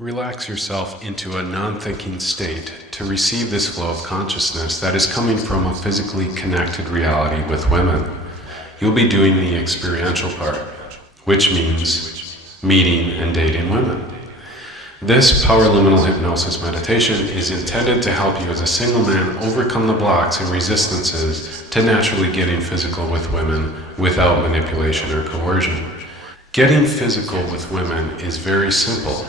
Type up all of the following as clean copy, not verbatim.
Relax yourself into a non-thinking state to receive this flow of consciousness that is coming from a physically connected reality with women. You'll be doing the experiential part, which means meeting and dating women. This power liminal hypnosis meditation is intended to help you as a single man overcome the blocks and resistances to naturally getting physical with women without manipulation or coercion. Getting physical with women is very simple.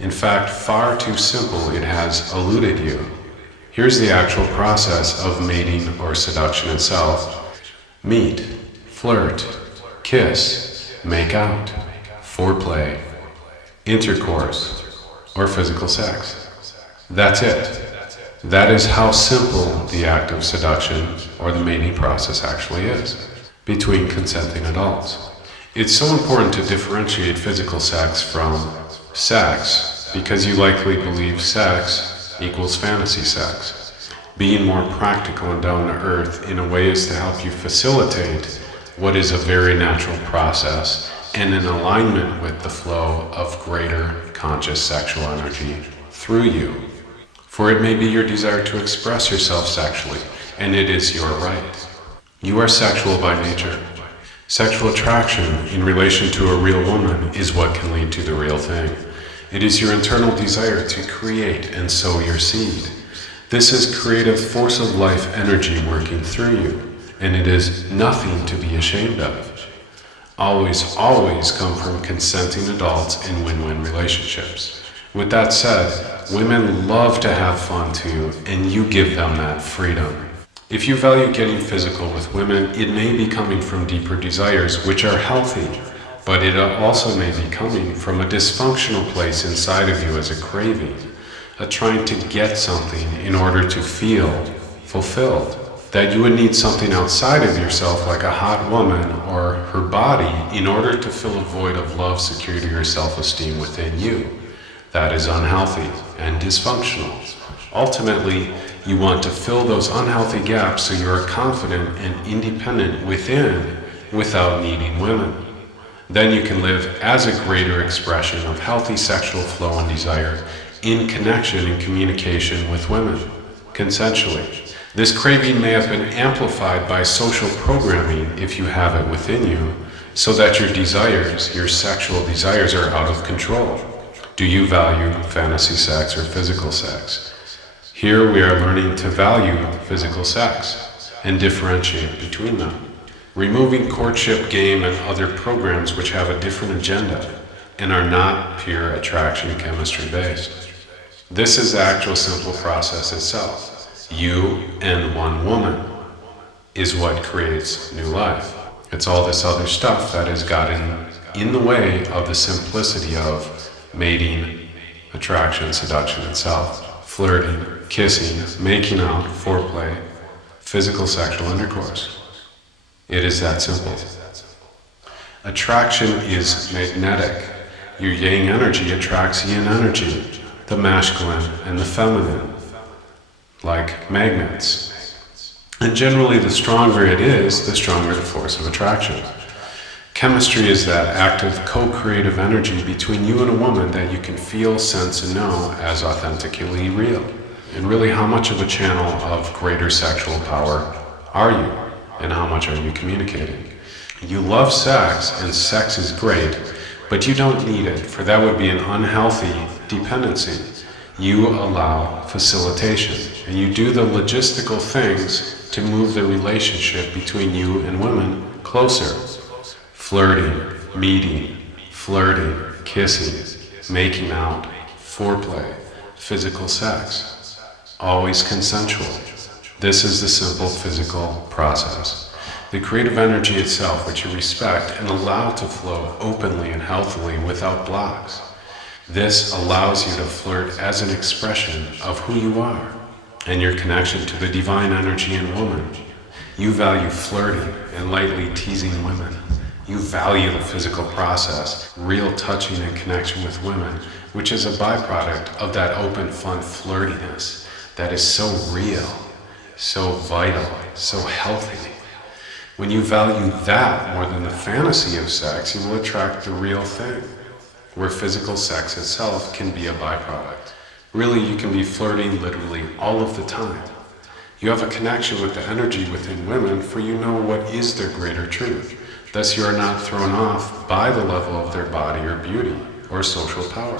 In fact, far too simple it has eluded you. Here's the actual process of mating or seduction itself. Meet, flirt, kiss, make out, foreplay, intercourse, or physical sex. That's it. That is how simple the act of seduction or the mating process actually is between consenting adults. It's so important to differentiate physical sex from sex because you likely believe sex equals fantasy sex. Being more practical and down to earth in a way is to help you facilitate what is a very natural process and in alignment with the flow of greater conscious sexual energy through you. For it may be your desire to express yourself sexually, and it is your right. You are sexual by nature. Sexual attraction in relation to a real woman is what can lead to the real thing. It is your internal desire to create and sow your seed. This is creative force of life energy working through you, and it is nothing to be ashamed of. Always, always come from consenting adults in win-win relationships. With that said, women love to have fun too, and you give them that freedom. If you value getting physical with women, it may be coming from deeper desires, which are healthy, but it also may be coming from a dysfunctional place inside of you as a craving, a trying to get something in order to feel fulfilled. That you would need something outside of yourself like a hot woman or her body in order to fill a void of love, security, or self-esteem within you. That is unhealthy and dysfunctional. Ultimately, you want to fill those unhealthy gaps so you are confident and independent within without needing women. Then you can live as a greater expression of healthy sexual flow and desire in connection and communication with women, consensually. This craving may have been amplified by social programming if you have it within you, so that your desires, your sexual desires, are out of control. Do you value fantasy sex or physical sex? Here we are learning to value physical sex and differentiate between them, removing courtship game and other programs which have a different agenda and are not pure attraction chemistry based. This is the actual simple process itself. You and one woman is what creates new life. It's all this other stuff that has gotten in the way of the simplicity of mating, attraction, seduction itself, flirting, kissing, making out, foreplay, physical sexual intercourse. It is that simple. Attraction is magnetic. Your yang energy attracts yin energy, the masculine and the feminine, like magnets. And generally, the stronger it is, the stronger the force of attraction. Chemistry is that active co-creative energy between you and a woman that you can feel, sense, and know as authentically real. And really, how much of a channel of greater sexual power are you? And how much are you communicating? You love sex, and sex is great, but you don't need it, for that would be an unhealthy dependency. You allow facilitation, and you do the logistical things to move the relationship between you and women closer. Flirting, meeting, flirting, kissing, making out, foreplay, physical sex, always consensual. This is the simple physical process. The creative energy itself, which you respect and allow to flow openly and healthily without blocks. This allows you to flirt as an expression of who you are and your connection to the divine energy in woman. You value flirting and lightly teasing women. You value the physical process, real touching and connection with women, which is a byproduct of that open, fun flirtiness that is so real, so vital, so healthy. When you value that more than the fantasy of sex, you will attract the real thing. where physical sex itself can be a byproduct. Really, you can be flirting literally all of the time. You have a connection with the energy within women, for you know what is their greater truth. Thus, you are not thrown off by the level of their body or beauty or social power.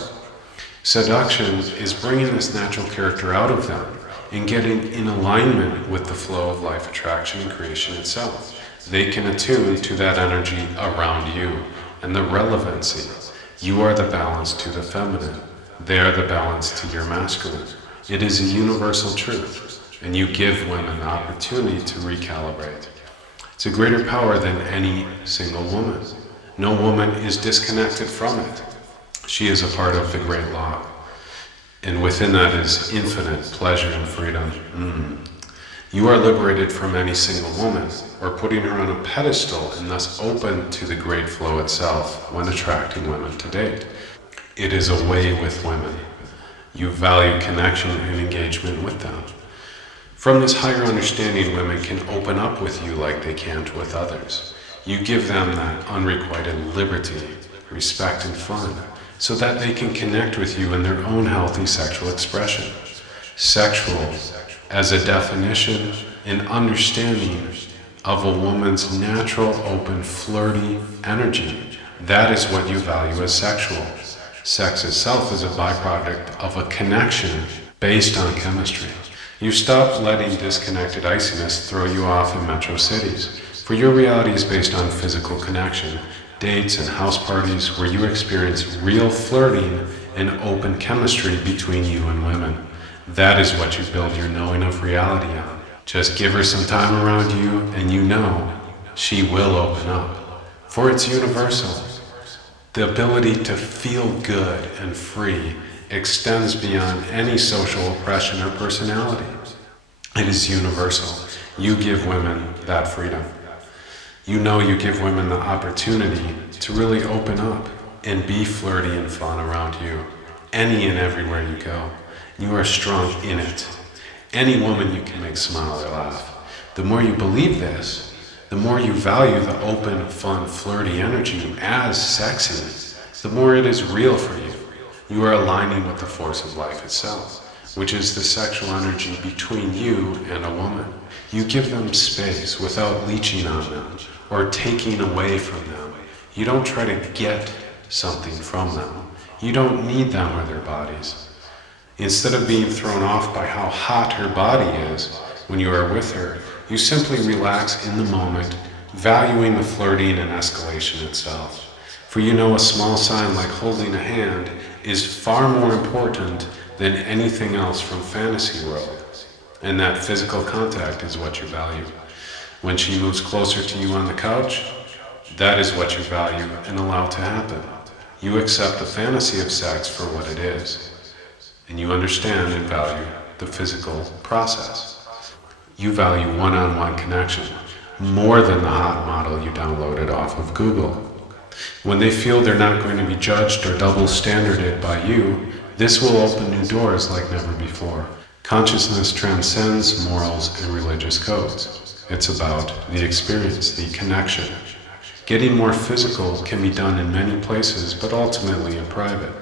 Seduction is bringing this natural character out of them and getting in alignment with the flow of life attraction and creation itself. They can attune to that energy around you and the relevancy. You are the balance to the feminine. They are the balance to your masculine. It is a universal truth, and you give women the opportunity to recalibrate. It's a greater power than any single woman. No woman is disconnected from it. She is a part of the great law. And within that is infinite pleasure and freedom. You are liberated from any single woman, or putting her on a pedestal and thus open to the great flow itself when attracting women to date. It is a way with women. You value connection and engagement with them. From this higher understanding, women can open up with you like they can't with others. You give them that unrequited liberty, respect, and fun, so that they can connect with you in their own healthy sexual expression. Sexual, as a definition and understanding of a woman's natural, open, flirty energy, that is what you value as sexual. Sex itself is a byproduct of a connection based on chemistry. You stop letting disconnected iciness throw you off in metro cities, for your reality is based on physical connection, dates and house parties where you experience real flirting and open chemistry between you and women. That is what you build your knowing of reality on. Just give her some time around you and you know she will open up. For it's universal. The ability to feel good and free extends beyond any social oppression or personality. It is universal. You give women that freedom. You know you give women the opportunity to really open up and be flirty and fun around you, any and everywhere you go. You are strong in it. Any woman you can make smile or laugh. The more you believe this, the more you value the open, fun, flirty energy as sexy, the more it is real for you. You are aligning with the force of life itself, which is the sexual energy between you and a woman. You give them space without leeching on them or taking away from them. You don't try to get something from them. You don't need them or their bodies. Instead of being thrown off by how hot her body is when you are with her, you simply relax in the moment, valuing the flirting and escalation itself. For you know a small sign like holding a hand is far more important than anything else from fantasy world. And that physical contact is what you value. When she moves closer to you on the couch, that is what you value and allow to happen. You accept the fantasy of sex for what it is. And you understand and value the physical process. You value one-on-one connection more than the hot model you downloaded off of Google. When they feel they're not going to be judged or double standarded by you, this will open new doors like never before. Consciousness transcends morals and religious codes. It's about the experience, the connection. Getting more physical can be done in many places, but ultimately in private.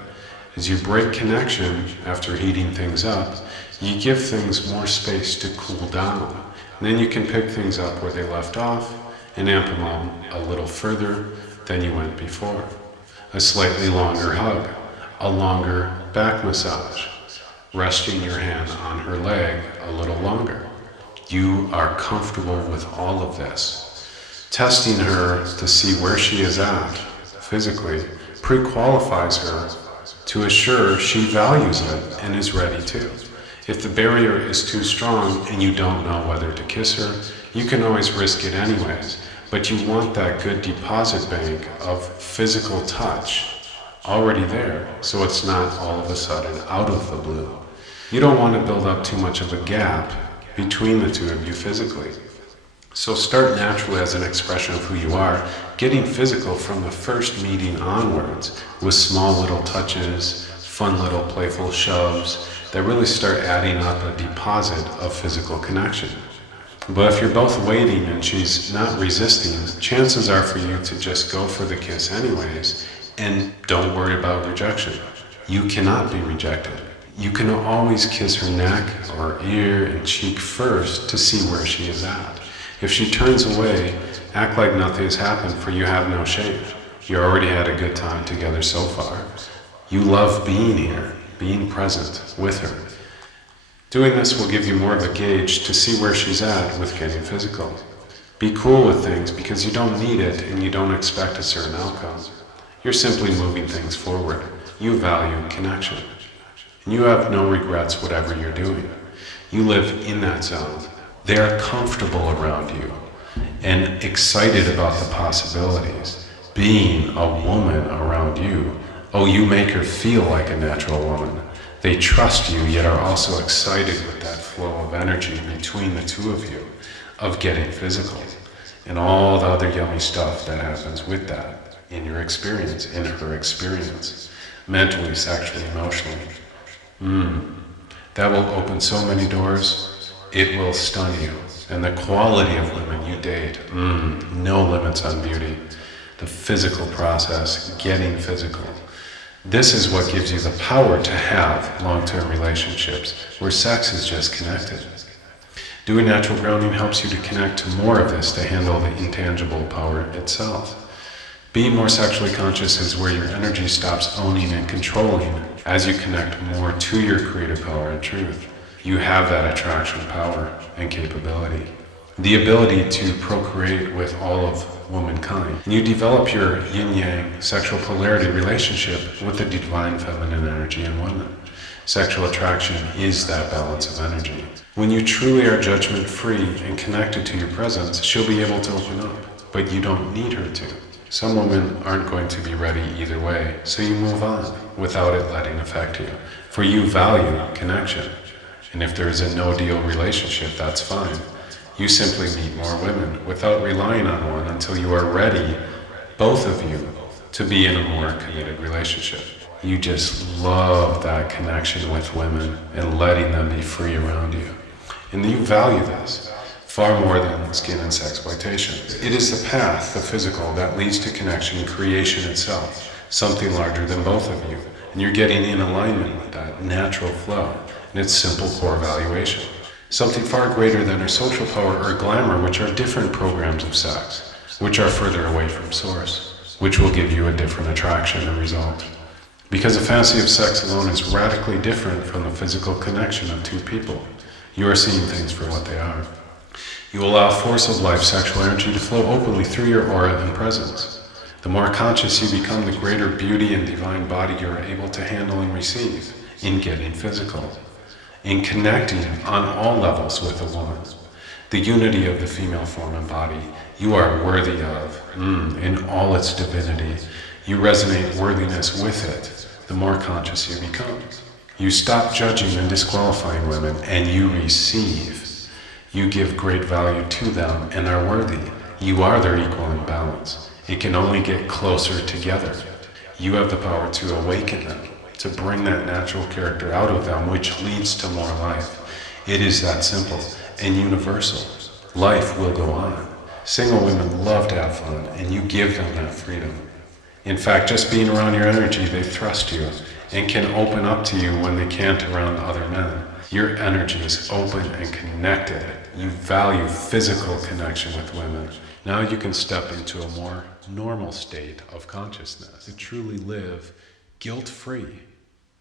As you break connection after heating things up, you give things more space to cool down. And then you can pick things up where they left off and amp them on a little further than you went before. A slightly longer hug, a longer back massage, resting your hand on her leg a little longer. You are comfortable with all of this. Testing her to see where she is at physically pre-qualifies her to assure she values it and is ready to. If the barrier is too strong and you don't know whether to kiss her, you can always risk it anyways, but you want that good deposit bank of physical touch already there, so it's not all of a sudden out of the blue. You don't want to build up too much of a gap between the two of you physically. So start naturally as an expression of who you are, getting physical from the first meeting onwards with small little touches, fun little playful shoves that really start adding up a deposit of physical connection. But if you're both waiting and she's not resisting, chances are for you to just go for the kiss anyways And don't worry about rejection. You cannot be rejected. You can always kiss her neck or ear and cheek first to see where she is at. If she turns away, act like nothing has happened, for you have no shame. You already had a good time together so far. You love being here, being present with her. Doing this will give you more of a gauge to see where she's at with getting physical. Be cool with things because you don't need it and you don't expect a certain outcome. You're simply moving things forward. You value connection. And you have no regrets whatever you're doing. You live in that zone. They are comfortable around you and excited about the possibilities. Being a woman around you, oh, you make her feel like a natural woman. They trust you, yet are also excited with that flow of energy between the two of you, of getting physical, and all the other yummy stuff that happens with that in your experience, in her experience, mentally, sexually, emotionally. That will open so many doors, it will stun you. And the quality of women you date, no limits on beauty. The physical process, getting physical. This is what gives you the power to have long-term relationships where sex is just connected. Doing natural grounding helps you to connect to more of this to handle the intangible power itself. Being more sexually conscious is where your energy stops owning and controlling as you connect more to your creative power and truth. You have that attraction power and capability. The ability to procreate with all of womankind. You develop your yin-yang sexual polarity relationship with the divine feminine energy in women. Sexual attraction is that balance of energy. When you truly are judgment-free and connected to your presence, she'll be able to open up, but you don't need her to. Some women aren't going to be ready either way, so you move on without it letting affect you. For you value connection. And if there is a no-deal relationship, that's fine. You simply meet more women without relying on one until you are ready, both of you, to be in a more committed relationship. You just love that connection with women and letting them be free around you. And you value this far more than skin and sexploitation. It is the path, the physical, that leads to connection and creation itself, something larger than both of you. And you're getting in alignment with that natural flow and its simple core valuation. Something far greater than our social power or glamour, which are different programs of sex, which are further away from source, which will give you a different attraction and result. Because the fantasy of sex alone is radically different from the physical connection of two people. You are seeing things for what they are. You allow force of life, sexual energy to flow openly through your aura and presence. The more conscious you become, the greater beauty and divine body you are able to handle and receive in getting physical, in connecting on all levels with a woman. The unity of the female form and body you are worthy of, in all its divinity. You resonate worthiness with it, the more conscious you become. You stop judging and disqualifying women, and you receive. You give great value to them and are worthy. You are their equal in balance. It can only get closer together. You have the power to awaken them, to bring that natural character out of them, which leads to more life. It is that simple and universal. Life will go on. Single women love to have fun, and you give them that freedom. In fact, just being around your energy, they trust you and can open up to you when they can't around other men. Your energy is open and connected. You value physical connection with women. Now you can step into a more normal state of consciousness, to truly live guilt-free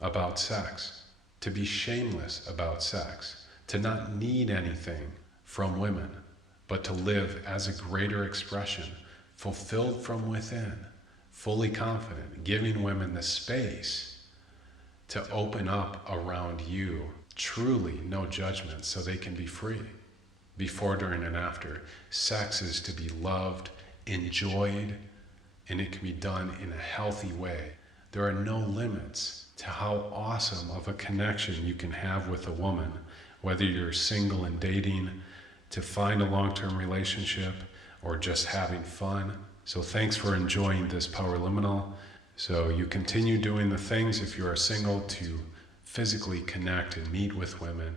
about sex, to be shameless about sex, to not need anything from women, but to live as a greater expression, fulfilled from within, fully confident, giving women the space to open up around you, truly no judgment, so they can be free. Before, during, and after. Sex is to be loved, enjoyed, and it can be done in a healthy way. There are no limits to how awesome of a connection you can have with a woman, whether you're single and dating, to find a long-term relationship, or just having fun. So thanks for enjoying this Power Liminal. So you continue doing the things, if you are single, to physically connect and meet with women,